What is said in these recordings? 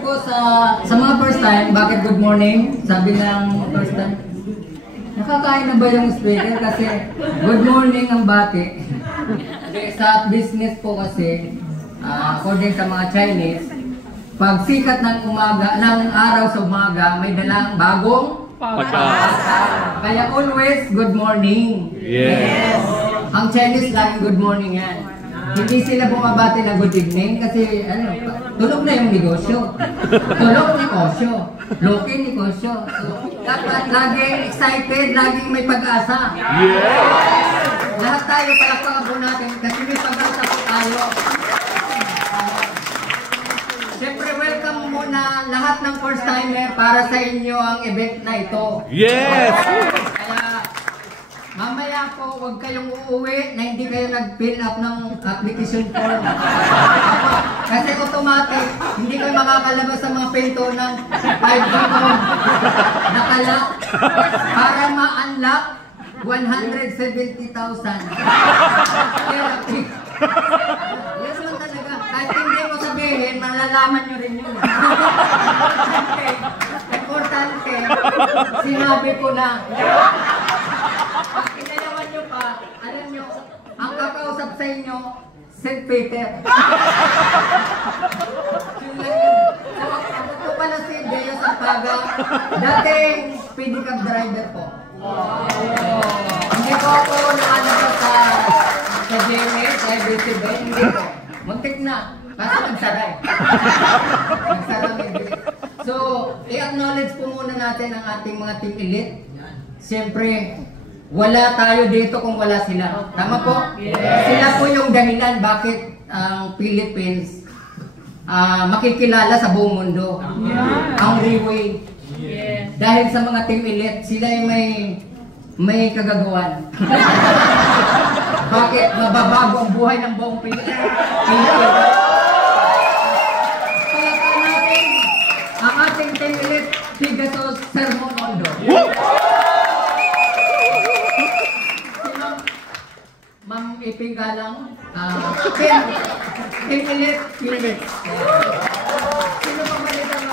Po sa mga first time, bakit good morning? Sabi ng first time, nakakain na ba yung speaker? Kasi good morning ang bati. Sa business po kasi, according sa mga Chinese, pag sikat ng umaga, ng araw sa umaga, may dalang bagong pag-asa. Kaya always good morning. Yes. Ang Chinese lang good morning yan. Hindi sila bumabati ng good evening kasi tulog na yung negosyo. Tulog negosyo. Loki negosyo. So, dapat laging excited, laging may pag-asa. Yes! Lahat tayo palakpakan po natin kasi may pag-asa po tayo. Siyempre, welcome muna lahat ng first timer para sa inyo ang event na ito. Yes! Kaya, mamaya po, huwag kayong uuwi na hindi kayo nag-fill up ng application form. Kasi automatic, hindi kayo makakalabas sa mga pinto ng 5 nakalock para ma-unlock 170,000. Therapy. Yes man talaga. Kahit hindi mo sabihin, malalaman nyo rin yun. Importante, sinabi ko na. Pag inalaman nyo pa, alam nyo, ang kakausap sa inyo, St. Peter. Ito pala si Deo Sampaga, dating pedicab driver po. Hindi ko ako nakalabas sa GMS, sa BCB, hindi ko. Muntik na, kasi nagsaray. Nagsaray may bilis. So, i-acknowledge po muna natin ang ating mga team elite. Siyempre, wala tayo dito kung wala sila. Tama po? Yes. Sila po yung dahilan bakit ang Philippines makikilala sa buong mundo. Yeah. Ang Riway. Yes. Dahil sa mga team elite, sila ay may kagagawan. Bakit mababago ang buhay ng buong Pilipinas? Palakpakan natin ang ating team elite, Pegasus Sermon Ondo. Ma'am Iping Galang, team elite, Phoenix. Sino pa malit ang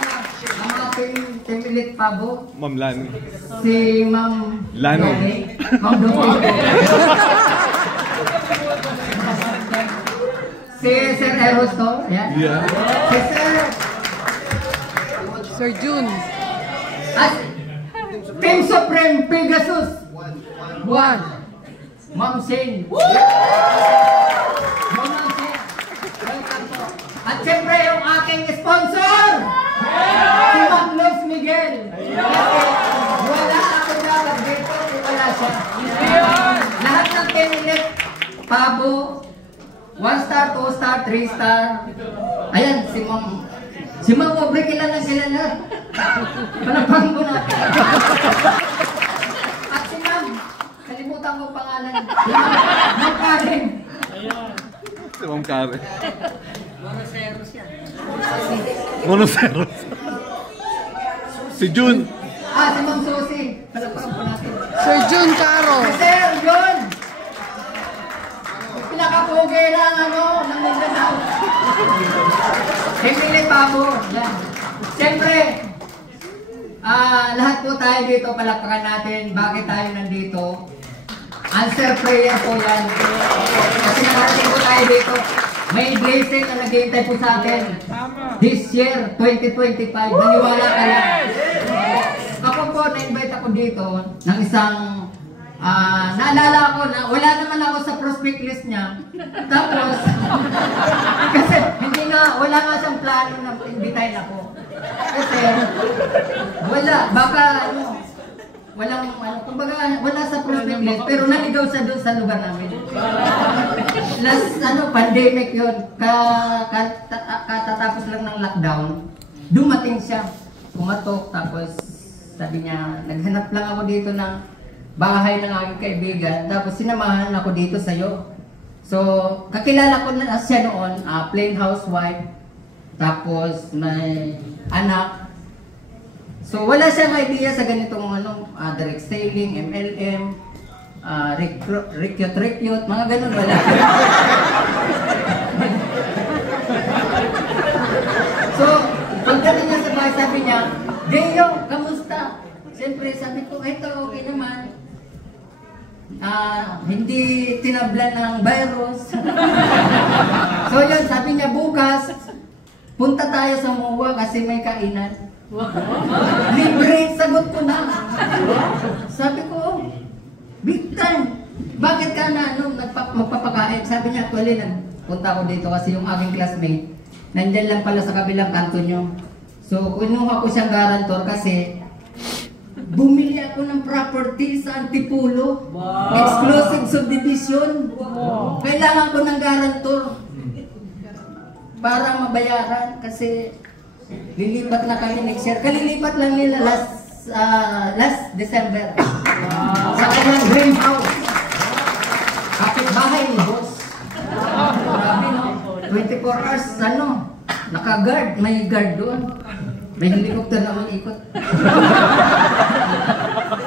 ating team elite Pabo? Ma'am Lani. Si Ma'am Lani. Ma'am Domingo. Si Sir Erosto. Yan. Yeah. Si Sir Jun. At Team Supreme Pegasus. One. Ma'am Shane. Ma'am Shane. Welcome po. At siyempre yung aking sponsor. Si Ma'am Luz Miguel. Kasi wala ako dapat dito kung wala siya. Lahat ng team elite, Pabo, 1 star, 2 star, 3 star. Ayan, si Ma'am Aubrey kilala sila. Palapang ko natin. At si Ma'am, kalimutan ko pangalan. Ma'am Karen. Si Ma'am Karen. Monoceros yan. Monoceros. Si Jun. Si Ma'am Susie. Palapang ko natin. Sir Jun Caro. Sir Jun. Pinakapugay lang ng Mindanao. Emily Pabo. Yan. Siyempre, lahat po tayo dito, palakpakan natin. Bakit tayo nandito? Answer prayer po yan. Kasi nakarating po tayo dito. May blessing na naghihintay po sa atin. This year, 2025. Naniwala ka lang. Ako po, na-invite ako dito ng isang naalala ko na wala naman ako sa prospect list niya. Tapos, kasi wala nga siyang plano na invitahin ako. Kasi, wala, baka kumbaga, wala sa prospect list, pero naligaw siya doon sa lugar namin. Last, pandemic yun, katatapos lang ng lockdown, dumating siya, pumatok, tapos sabi niya, naghanap lang ako dito ng bahay ng aking kaibigan, tapos sinamahan ako dito sa'yo. So, kakilala ko na siya noon, plain housewife, tapos may anak. So, wala siyang idea sa ganitong direct selling, MLM, recruit, mga ganun, wala. So, pagdating sabi niya, Deo, kamusta? Siyempre, sabi ko, ito, okay naman. Hindi tinablan ng virus. So yun, sabi niya, bukas, punta tayo sa MOA kasi may kainan. Libre, sagot ko na. Sabi ko, oh, big time. Bakit ka na magpapakain? Sabi niya, actually, punta ako dito kasi yung aking classmate, nandyan lang pala sa kabilang kanto nyo. So, kinuha ko siyang garantor kasi bumili ako ng property sa Antipolo. Wow. Exclusive subdivision. Wow. Kailangan ko ng garantor para mabayaran kasi lilipat na kami next year. Kalilipat lang nila last December. Wow. Sa kanyang dream house. Kapit-bahay ni boss. Grabe, no? 24 hours, naka-guard. May guard doon. May helicopter na ikot.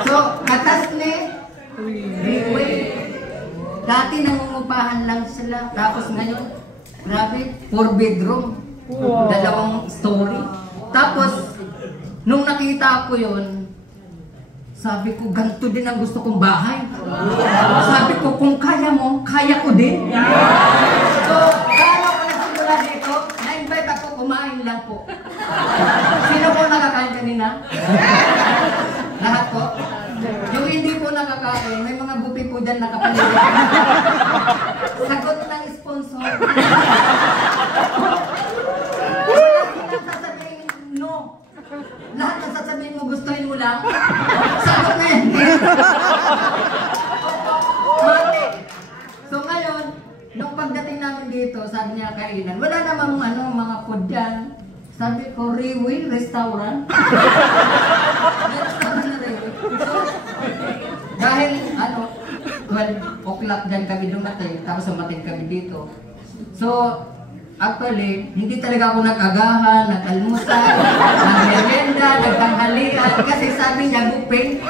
So, katas ni Freeway. Dati nangungupahan lang sila. Tapos ngayon, grabe, 4 bedroom. Wow. 2 story. Tapos, nung nakita ko yun, sabi ko, ganito din ang gusto kong bahay. Sabi ko, kung kaya mo, kaya ko din. So, kaya ko nagsimula dito, na-invite ako, kumain lang po. Sino po nakakain kanina? Lahat po? Yung hindi po nakakain, may mga bupi po dyan nakapaligid. Sagot ng sponsor. Walang sasabihin, no. Lahat ng sasabihin mo, gustuhin mo lang. Sagot na yan. Mati. So ngayon, nung pagdating namin dito, sabi niya kainan, wala namang mga food dyan. Sabi ko, Riwi, restaurant. Restaurant na Riwi. So, dahil 12 o'clock dyan kami dumating, tapos umating kami dito. So, actually, hindi talaga ako nag-agahan, nag-almusal, nag-merienda, nagtanghalian, kasi sabi niya, buffet.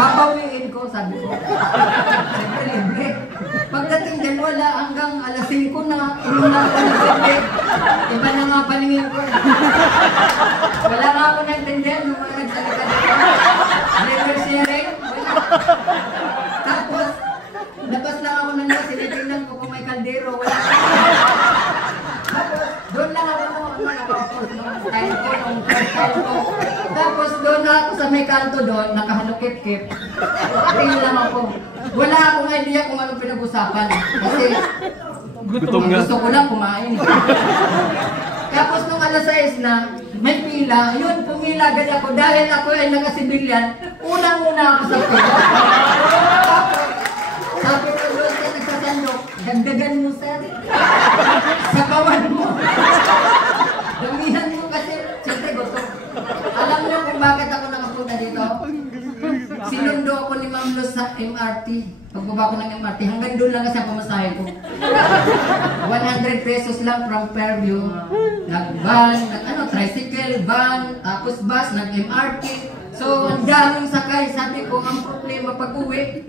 Babawiin ko, sabi ko. Siyempre, libre. Pagdating dyan, wala hanggang alas 5 na, umunang panagpapit. Iba na nga paningin ko. Wala nga ako naintindihan nung mga nagsalita dito. Libre sharing, wala. Tapos, labas lang ako ng nasa, sinitingnan ko kung may kaldero, wala. Tapos, doon lang ako nung time ko, nung first time ko. Tapos, doon na ako sa may kanto doon, nakahalukip-kip. Tingin lang ako. Wala akong idea kung anong pinag-usapan. Kasi, gusto ko lang kumain. Tapos, nung alas 6 na, may pila. Yun, pumila agad ako. Dahil ako ay naka-civilian, unang-una ako sa pila. Sabi ko doon siya nagsasandok, dagdagan mo, sir. Sabawan mo. Damihan mo kasi, siyempre gusto. Alam niyo kung bakit ako nakapunta dito? Sinundo ako ni Ma'am Luz sa MRT. Pagbaba ko ng MRT, hanggang doon lang kasi ang pamasahe ko. 100 pesos lang from Fairview. Nag-van, tricycle, van, tapos bus, nag-MRT. So, ang daming sakay. Sabi ko, ang problema pag-uwi.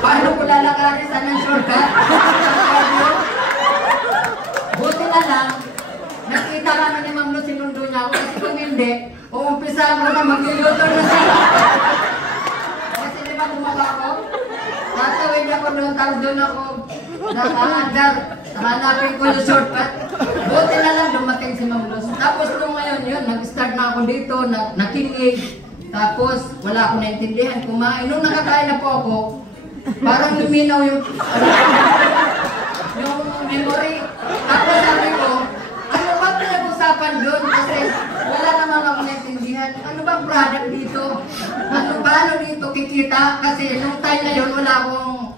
Paano ko lalakarin? Saan ang shortcut? Buti na lang, nakita kami ni Ma'am Luz, sinundo niya ako. Kasi kung hindi, uumpisa ako na mag-ilutor na siya. Kasi di ba bumaba ako? Tatawid ako doon, tapos doon ako nakaandar. Hanapin ko yung shortcut. Buti na lang dumating si Ma'am Luz. Tapos nung ngayon yun, nag-start na ako dito, nakinig. Tapos wala ako naintindihan, kumain. Nung nakakain na po ako, parang luminaw yung memory. Tapos sabi ko, ano ba pinag-usapan doon? Kasi wala naman ako naintindihan. Ano bang product dito? Paano dito kikita? Kasi nung time na yun, wala akong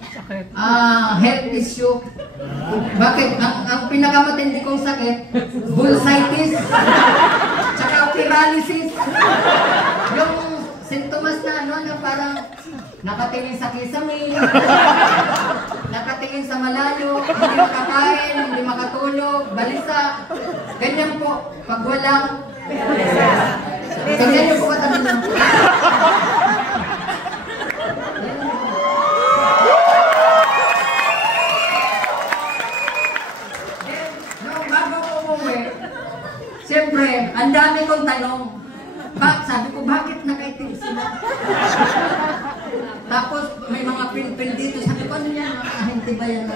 health issue. Bakit? Ang pinakamatindi kong sakit, bursitis, tsaka paralysis. Yung sintomas na parang nakatingin sa kisame, nakatingin sa malayo, hindi makakain, hindi makatulog, balisa. Ganyan po, pag walang ganyan yung po katabi lang. Siyempre, ang dami kong tanong. Sabi ko, bakit nakaitim sila? Tapos, may mga pin-pin dito. Sabi ko, ano yan? Makahinti ba yan?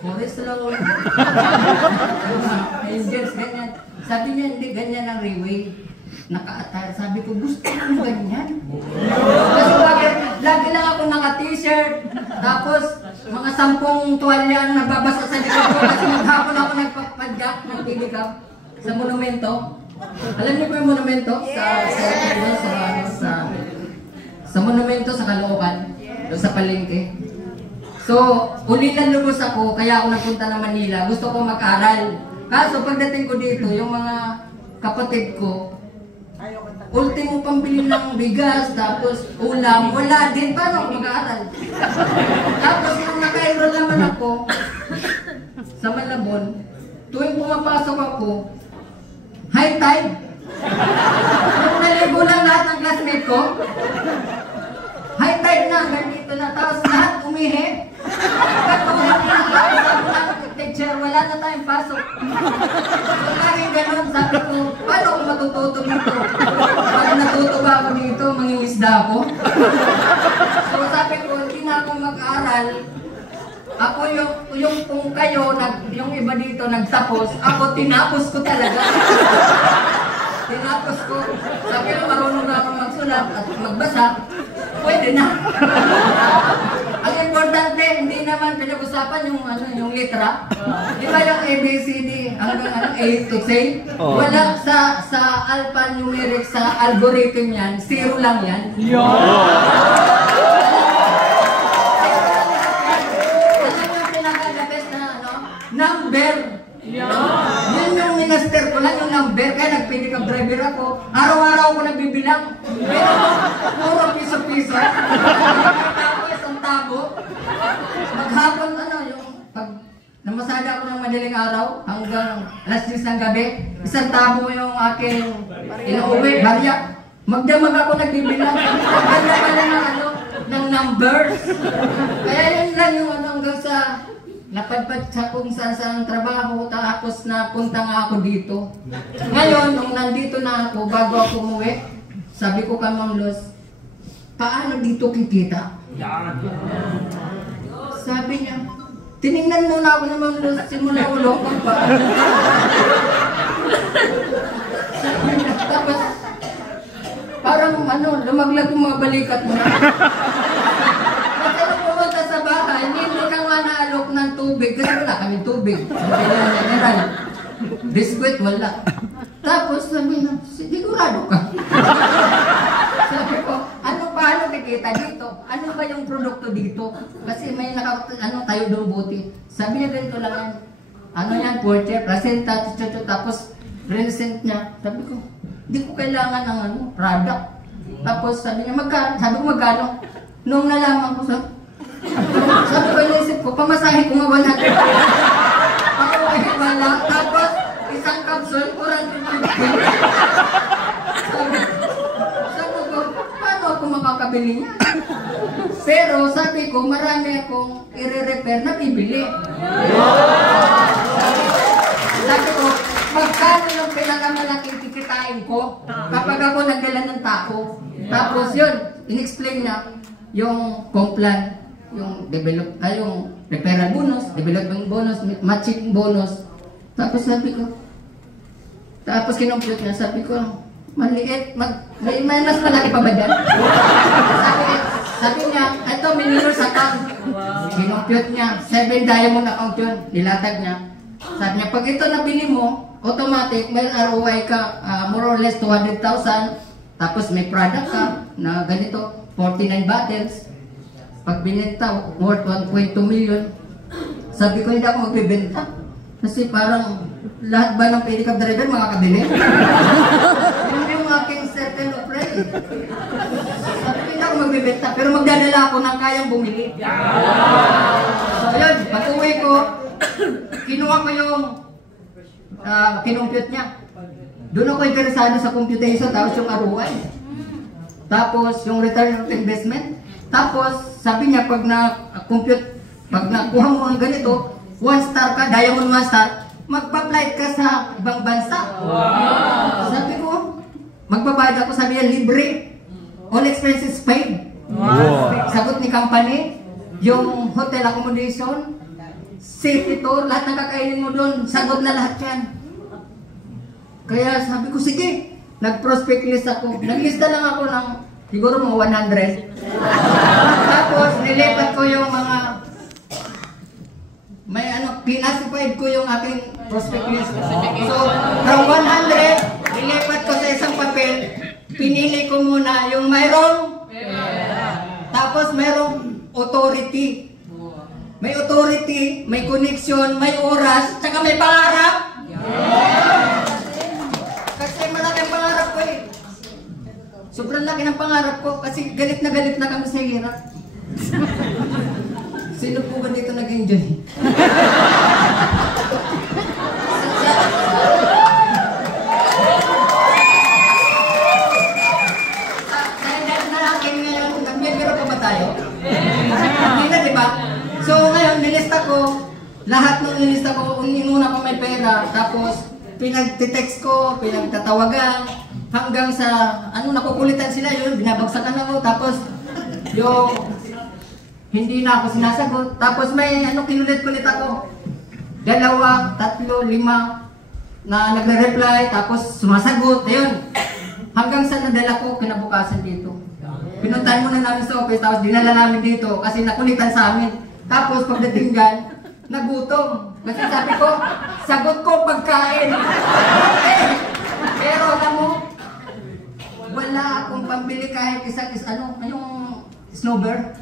Forest Law. Angels, ganyan. Sabi niya, hindi ganyan ang Rayway. Naka-attire. Sabi ko, gusto mo ganyan? Kasi bakit? Lagi lang ako naka-t-shirt. Tapos, mga 10 tuwalya ang nababasa sa likod ko. Kasi maghapon ako nagpapadyak ng pilikap sa monumento. Alam niyo ba yung monumento? Sa monumento sa Caloocan. Doon sa palengke. So, ulitan lubos ako, kaya ako nagpunta ng Manila. Gusto ko mag-aral. Kaso, pagdating ko dito, yung mga kapatid ko, ultimo pambili ng bigas, tapos ulam, wala din. Paano ako mag-aaral? Tapos, nung naka-enroll naman ako sa Malabon, tuwing pumapasok ako, high tide. Nung naligo lang lahat ng classmate ko, high tide na, ganito na. Tapos lahat umihi. Katulad na teacher, wala na tayong pasok. So laging ganun, sabi ko, paano ako matututo dito? Pag natuto ba ako dito, mangingisda ako? So sabi ko, hindi na ako mag-aral. Ako yung kung kayo, yung iba dito nagtapos, ako tinapos ko talaga. Tinapos ko. Sabi ko, marunong na akong magsulat at magbasa. Pwede na. Ang importante, hindi naman pinag-usapan yung litra. Di ba yung ABCD hanggang A to Z? Wala sa alphanumeric, sa algorithm yan, 0 lang yan. Alam yung pinaka-best na number. Yun yung minister ko lang, yung number. Kaya nagpinikap driver ako. Araw-araw ko nagbibilang. Pero puro piso-piso. Isang tabo. Maghapon, yung pag namasada ako ng madaling araw hanggang alas 10 ng gabi, isang tabo yung aking inuwi, barya. Magdamag ako nagbibilang. Magdamag pala ng numbers. Kaya yun lang yung hanggang sa napadpad sa kung saan trabaho, tapos napunta nga ako dito. Ngayon, nung nandito na ako, bago ako umuwi, sabi ko kay Ma'am Luz, paano dito kikita? Sabi niya, tinignan muna ako ng Ma'am Luz, simula ulo ko pa. Sabi niya, tapos, parang lumaglag yung mga balikat mo na. Kasi nung pumunta sa bahay, hindi ka nga naalok ng tubig, kasi wala kami tubig. Biskuit, wala. Tapos sabi niya, sigurado ka. Sabi ko, paano kikita dito? Ano ba yung produkto dito? Kasi may tayo doon buti. Sabi niya ganito lang yan, porter, placenta, tapos present niya. Sabi ko, hindi ko kailangan ng product. Tapos sabi niya, sabi ko magkano? Nung nalaman ko, sabi ko, inisip ko, pamasahe ko nga 100. Ako ay wala. Tapos, isang capsule, 450. Sabi ko, paano ako makakabili niya? Pero sabi ko, marami akong i-repair na bibili. Sabi ko, magkano yung pinakamalaking kikitain ko kapag ako nagdala ng tao. Tapos yun, in-explain na yung complan, yung referral bonus, development bonus, matching bonus. Tapos sabi ko, kinumpute niya, sabi ko, maliit, may mas malaki pa ba dyan? Sabi niya, ito, minilors account. Kinumpute niya, 7 diamond account yun, nilatag niya. Sabi niya, pag ito nabili mo, automatic, may ROI ka, more or less 200,000. Tapos may product ka na ganito, 49 bottles. Pag binenta, worth 1.2 million. Sabi ko, hindi ako magbibenta. Kasi parang lahat ba ng pedicab driver makakabili? Yun yung aking circle of friends. Sabi ko, hindi ako magbibenta. Pero magdadala ako ng kayang bumili. So yun, pag-uwi ko, kinuha ko yung kinumpute niya. Doon ako interesado sa computation, tapos yung ROI. Tapos yung return on investment. Tapos sabi niya, pag nakuha mo ang ganito, 1 star ka, diamond 1 star, magpa-flight ka sa ibang bansa. Sabi ko, magbabayad ako, sabi niya, libre. All expenses paid. Sagot ni company, yung hotel accommodation, safety tour, lahat ng kakainin mo doon, sagot na lahat yan. Kaya sabi ko, sige, nag-prospect list ako. Naglista lang ako ng siguro mga 100. Tapos, nilipat ko yung mga may pinasified ko yung aking prospect list. So, from 100, nilipat ko sa isang papel, pinili ko muna yung mayroong tapos mayroong authority. May authority, may connection, may oras, tsaka may pangarap. Kasi malaki ang pangarap ko eh. Sobrang laki ng pangarap ko kasi galit na kami sa hirap. Sino po ba dito nag-enjoy? Nagbibiro pa ba tayo? Hindi na, di ba? So ngayon, nilista ko, lahat ng nilista ko, inuna ko may pera, tapos pinag-text ko, pinagtatawagan, hanggang sa, nakukulitan sila yun, binabagsakan ako, tapos yung hindi na ako sinasagot, tapos may kinulit-kulit ako, 2, 3, 5 na nagre-reply, tapos sumasagot, ayun, hanggang sa nadala ko kinabukasan dito. Pinuntahan muna namin sa office, tapos dinala namin dito kasi nakulitan sa amin. Tapos pagdating dyan, nagutom. Kasi sabi ko, sagot ko pagkain. Pero alam mo, wala akong pambili kahit yung snowbird.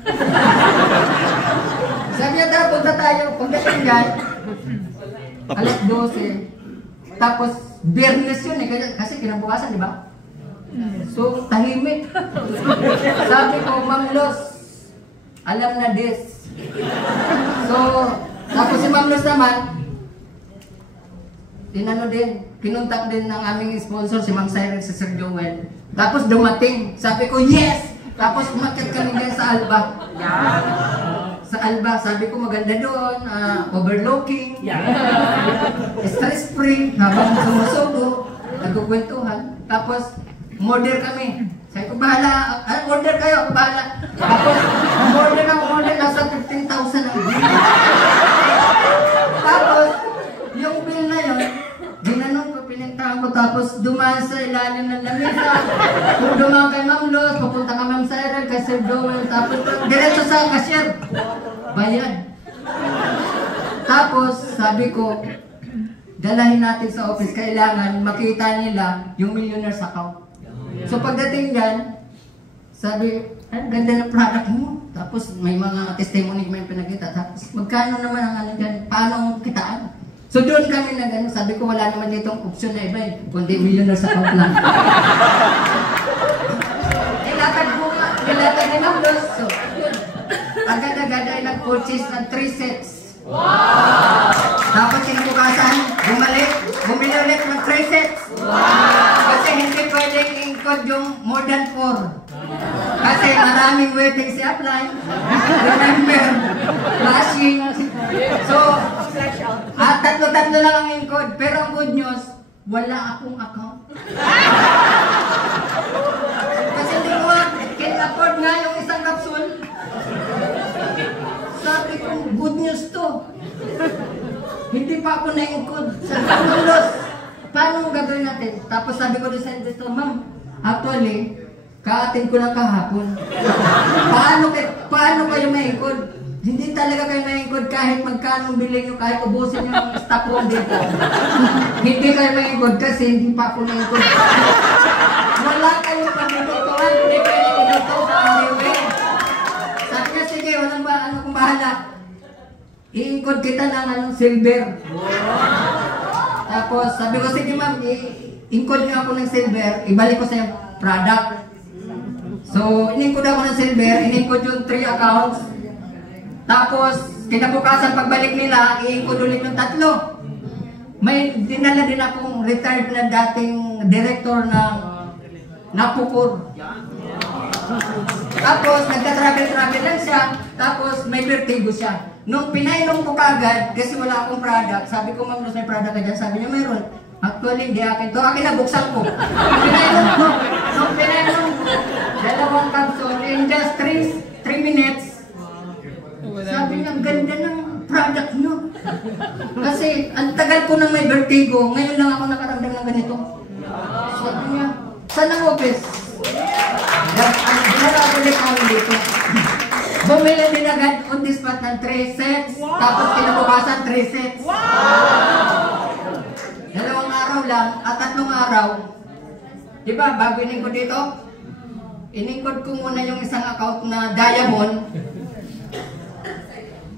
Sabi niya, tara punta tayo. Pagdating dyan, alas 12. Tapos, Biyernes yun eh, kasi kinabukasan, di ba? So, tahimik. Sabi ko, Ma'am Los, alam na this. So, tapos si Ma'am Los naman, kinuntak din ng aming sponsor, si Ma'am Cyril, si Sir Joel. Tapos dumating, sabi ko, yes! Tapos umakyat kami din sa Alba. Sa Alba, sabi ko maganda doon, overlooking, stress-free, habang sumusubo, nagkukwentuhan. Tapos, order kami. Sabi ko, bahala, order kayo, ako bahala. Tapos, order, nasa 15,000 ang bill. Tapos, yung bill na yun, ginanong ko, pinintahan ko, tapos dumaan sa ilalim ng lamesa. Kung dumaan kay Ma'am Los, papunta ka Ma'am Cyril, kay Sir Joel, tapos diretso sa cashier. Bayad. Tapos, sabi ko, dalahin natin sa office, kailangan makita nila yung millionaire's account. So pagdating dyan, sabi, ang ganda ng product mo. Tapos may mga testimony may pinakita. Tapos magkano naman ang dyan, paano kitaan? So doon kami na gano'n, sabi ko wala naman ditong option na iba eh, kundi millionaire's account lang. Nilatag ni Ma'am Los. So yun, agad-agad ay nag-purchase ng 3 sets. Wow! Tapos kinabukasan, bumili ulit ng 3 sets. Wow! Kasi hindi pwedeng i-encode yung more than 4. Kasi maraming waiting si upline, remember, flashing. So, tatlo-tatlo lang ang encode. Pero ang good news, wala akong account. Kasi hindi ko can-afford nga yung isang capsule. Sabi ko, good news to. Hindi pa ako na-encode. Sabi ko, Los, paano gagawin natin? Tapos sabi ko doon sa investor, Ma'am, actually, ka-attend ko lang kahapon. Paano kayo ma-encode? Hindi talaga kayo ma-encode kahit magkano bilhin nyo, kahit ubusin nyo ang stock room dito. Hindi kayo ma-encode kasi hindi pa ako na-encode. Wala kayo pag-inutuhan, hindi kayo inutuhan. Sabi niya, sige, walang kung bahala. I-encode kita ng silver. Tapos sabi ko, sige ma'am, i-encode nyo ako ng silver, ibalik ko sa yung product. So, in-encode ako ng silver, in-encode yung 3 accounts. Tapos, kinabukasan pagbalik nila, i-encode ulit yung 3. May dinala din akong retired na dating director ng Napupur. Tapos, nagka-travel lang siya. Tapos, may vertigo siya. nung pinainom ko kagad, kasi wala akong product, sabi ko, Ma'am Luz, may product ka dyan? Sabi niya, mayroon. Actually, hindi akin to. Akin na, buksan ko. Pinainom ko. Nung pinainom ko, 2 capsule, in just 3 minutes, sabi niya, ang ganda ng product nyo. Kasi, ang tagal ko nang may vertigo, ngayon lang ako nakaramdam ng ganito. Sabi niya, saan ang office? Dinarado ulit ako dito. Bumili din agad on the spot ng 3 sets, tapos kinabukasan 3 sets. 2 araw lang, at 3 araw. Diba, bago iningkod dito, iningkod ko muna yung isang account na Diamond.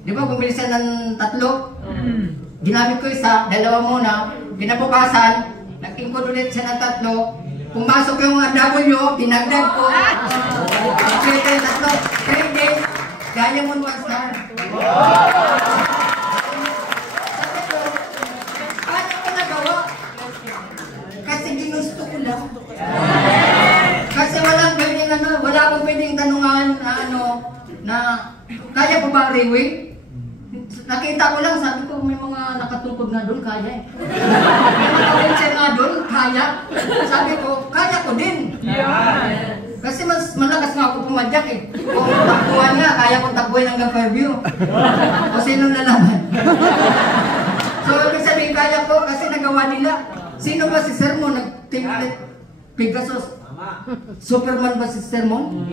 Diba, bumili siya ng 3. Ginamit ko isa, 2 muna. Kinabukasan, nag-ingkod ulit siya ng 3. Pumasok yung W, dinagdag ko. Pwede, 3 days, Diamond 1 star. Sabi ko, paano ko nagawa? Kasi ginusto ko lang. Kasi wala akong pwedeng tanungan na kaya po ba Riwi? Nakita ko lang, sabi ko, may mga nakatungkod nga doon, kaya eh. May mga wheelchair nga doon, kaya. Sabi ko, kaya ko din. Kasi mas malakas nga ako pumadyak eh. Kung takbuhan nga, kaya kong takbuhin hanggang Fairview. O sino nalaman? So, ibig sabihin, kaya ko kasi nagawa nila. Sino ba si Sermon? Nag-tinglet Pegasus. Superman ba si Sermon?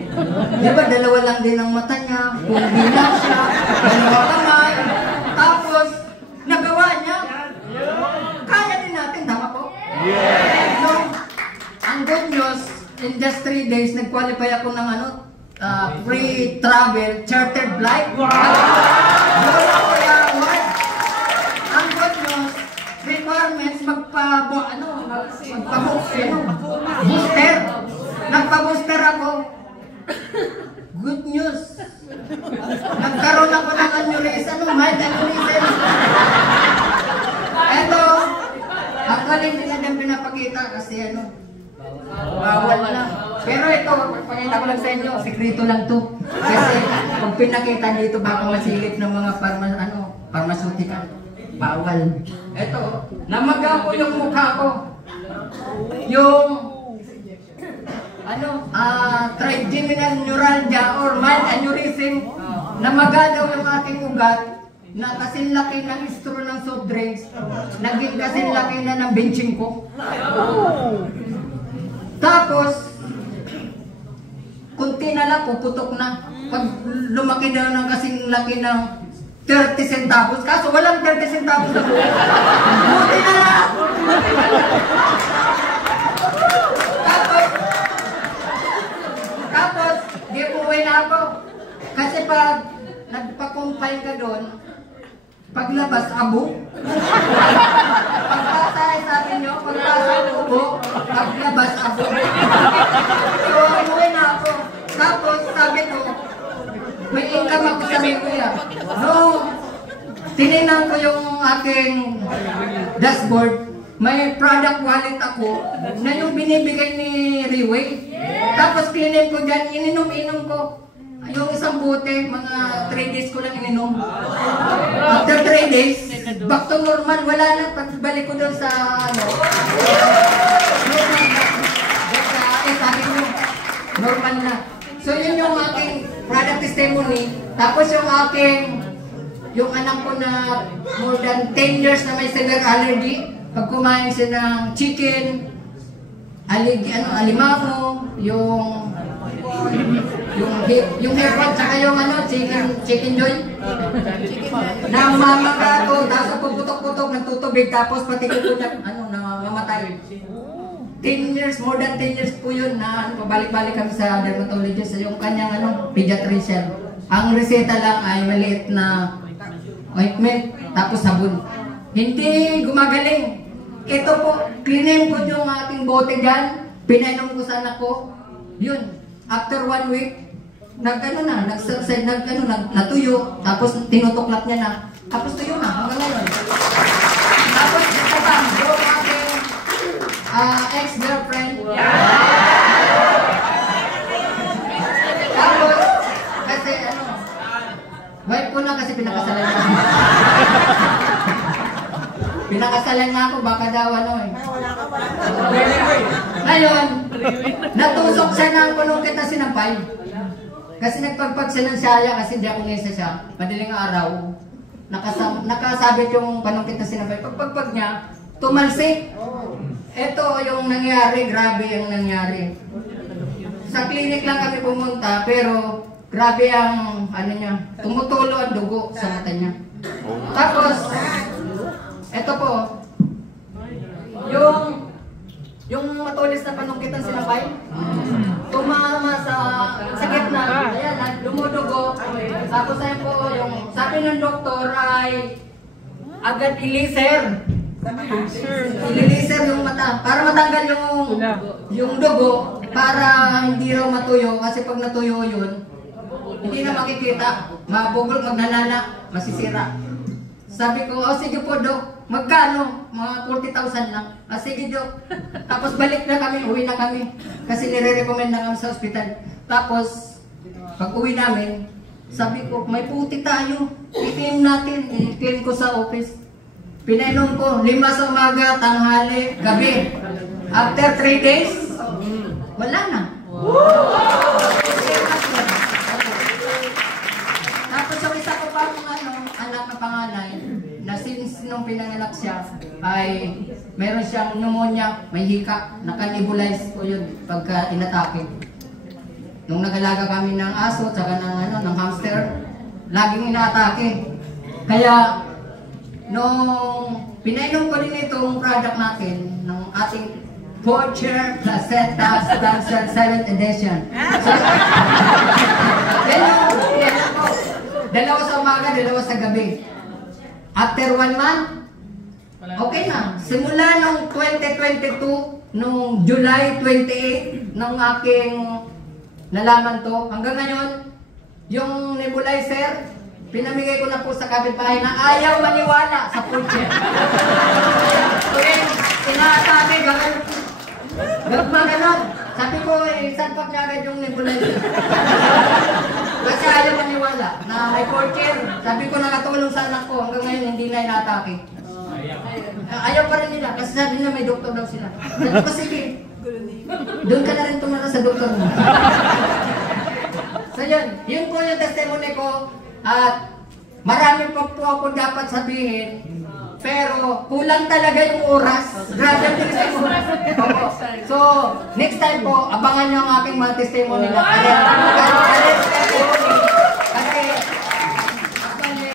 Diba, 2 lang din ang mata niya, kung bilang siya, 2 kamay, tapos, nagawa niya. Kaya din natin, tama po? So, ang good news, in just 3 days, nag-qualify ako ng free travel, chartered flight. Doon ako award. Ang good news, requirements, booster. Nagpa-booster ako. Good news. Nagkaroon ako ng aneurysm, mild aneurysm. Eto, actually hindi na din pinapakita kasi bawal na. Pero ito, pakita ko lang sa inyo, sekreto lang to. Kasi kung pinakita dito baka masilip ng mga pharmaceutical. Bawal. Ito, namaga ko yung mukha ko. Yung trigeminal neuralgia or mild aneurysm, namaga daw yung aking ugat na kasing laki ng straw ng soft drinks, naging kasing laki na ng benching ko. Tapos, kunti na lang, puputok na. Pag lumaki daw ng kasing laki ng 30 centavos, kaso walang 30 centavos na po. Buti na lang! Tapos, di umuwi na ako. Kasi pag nagpa-compile ka doon, paglabas, abo. Pagpasay, sabi nyo, pagpasay, ubo. Paglabas, abo. So, umuwi na ako. Tapos, sabi ko, may income ako sa kuya. No, tinignan ko yung aking dashboard. May product wallet ako na yung binibigay ni Riway. Tapos klinim ko dyan, ininom-inom ko. Yung isang bote, mga 3 days ko lang ininom. After 3 days, back to normal, wala na. Pagbalik ko doon sa normal na. So yun yung aking product testimony. Tapos yung yung anak ko na more than 10 years na may severe allergy, pag kumain siya ng chicken, alimango, yung haircut, saka yung chicken joint. Namamaga ko, tapos puputok-putok, nagtutubig, tapos pati ko na, namamatay. 10 years, more than 10 years po yun na pabalik-balik kami sa dermatologist, yung kanyang pediatrician. Ang reseta lang ay maliit na ointment, tapos sabon. Hindi gumagaling. Ito po, klinim ko yung ating bote dyan, pinainom ko sa anak ko. Yun, after 1 week, natuyo, tapos tinutuklap niya na, tapos tuyo na, hanggang ngayon. Tapos ito pa, yung ating ex-girlfriend. Tapos, kasi wife ko na kasi kasi pinakasalan niya. Pinakasalan nga ako, baka daw ano eh. Ngayon, natusok siya ng kulong kita sinampay. Kasi nagpagpag siya ng saya kasi hindi ako ngisa siya. Madaling araw. Nakasabit yung panungkit na sinampay. Pagpagpag niya, tumalsik. Ito yung nangyari, grabe yung nangyari. Sa klinik lang kami pumunta, pero grabe ang ano niya, tumutulo ang dugo sa mata niya. Tapos, ito po, yung matulis na panungkit ng sinampay, tumama sa gitna, ayan, lumudugo. Tapos ayun po, yung sabi ng doktor ay agad iliser. Iliser yung mata para matanggal yung dugo para hindi raw matuyo kasi pag natuyo yun hindi na makikita, mabugol, magnanana, masisira. Sabi ko, oh sige po dok, magkano? Mga 40,000 lang. Ah sige dok. Tapos balik na kami, uwi na kami kasi nire-recommend na kami sa ospital. Tapos pag uwi namin, sabi ko, may puti tayo, i-clean natin, i-clean ko sa office. Pinainom ko, 5 sa umaga, tanghali, gabi. After 3 days, wala na. Tapos yung isa ko pa anak na panganay, na since nung pinanganak siya, ay meron siyang pneumonia, may hika, naka-nebulize ko yun pagka inatake. Nung nag-alaga kami ng aso, tsaka ng hamster, laging inaatake. Kaya, nung pinainom ko din itong product natin, ng ating Fortune Placenta Stamcell 7th edition. Dalawa sa umaga, dalawa sa gabi. After 1 month, okay na. Simula nung 2022, nung July 28, nung aking nalaman to, hanggang ngayon, yung nebulizer, pinamigay ko na po sa kapitbahay na ayaw maniwala sa Fortune. Okay, inaatabi, gano'n. Sabi ko, isalpak niya agad yung nebulizer. Kasi ayaw maniwala na may Fortune. Sabi ko, nakatulong sa anak ko. Hanggang ngayon, hindi na inatake. Ayaw pa rin nila. Kasi sabi nila, may doktor daw sila. Sabi ko, sige. Doon ka na rin tumara sa doktor mo. So yun po yung testimony ko. At marami pa po ako dapat sabihin. Pero kulang talaga yung oras. Grabe ang testimony. So, next time po, abangan nyo ang aking mga testimony na kaya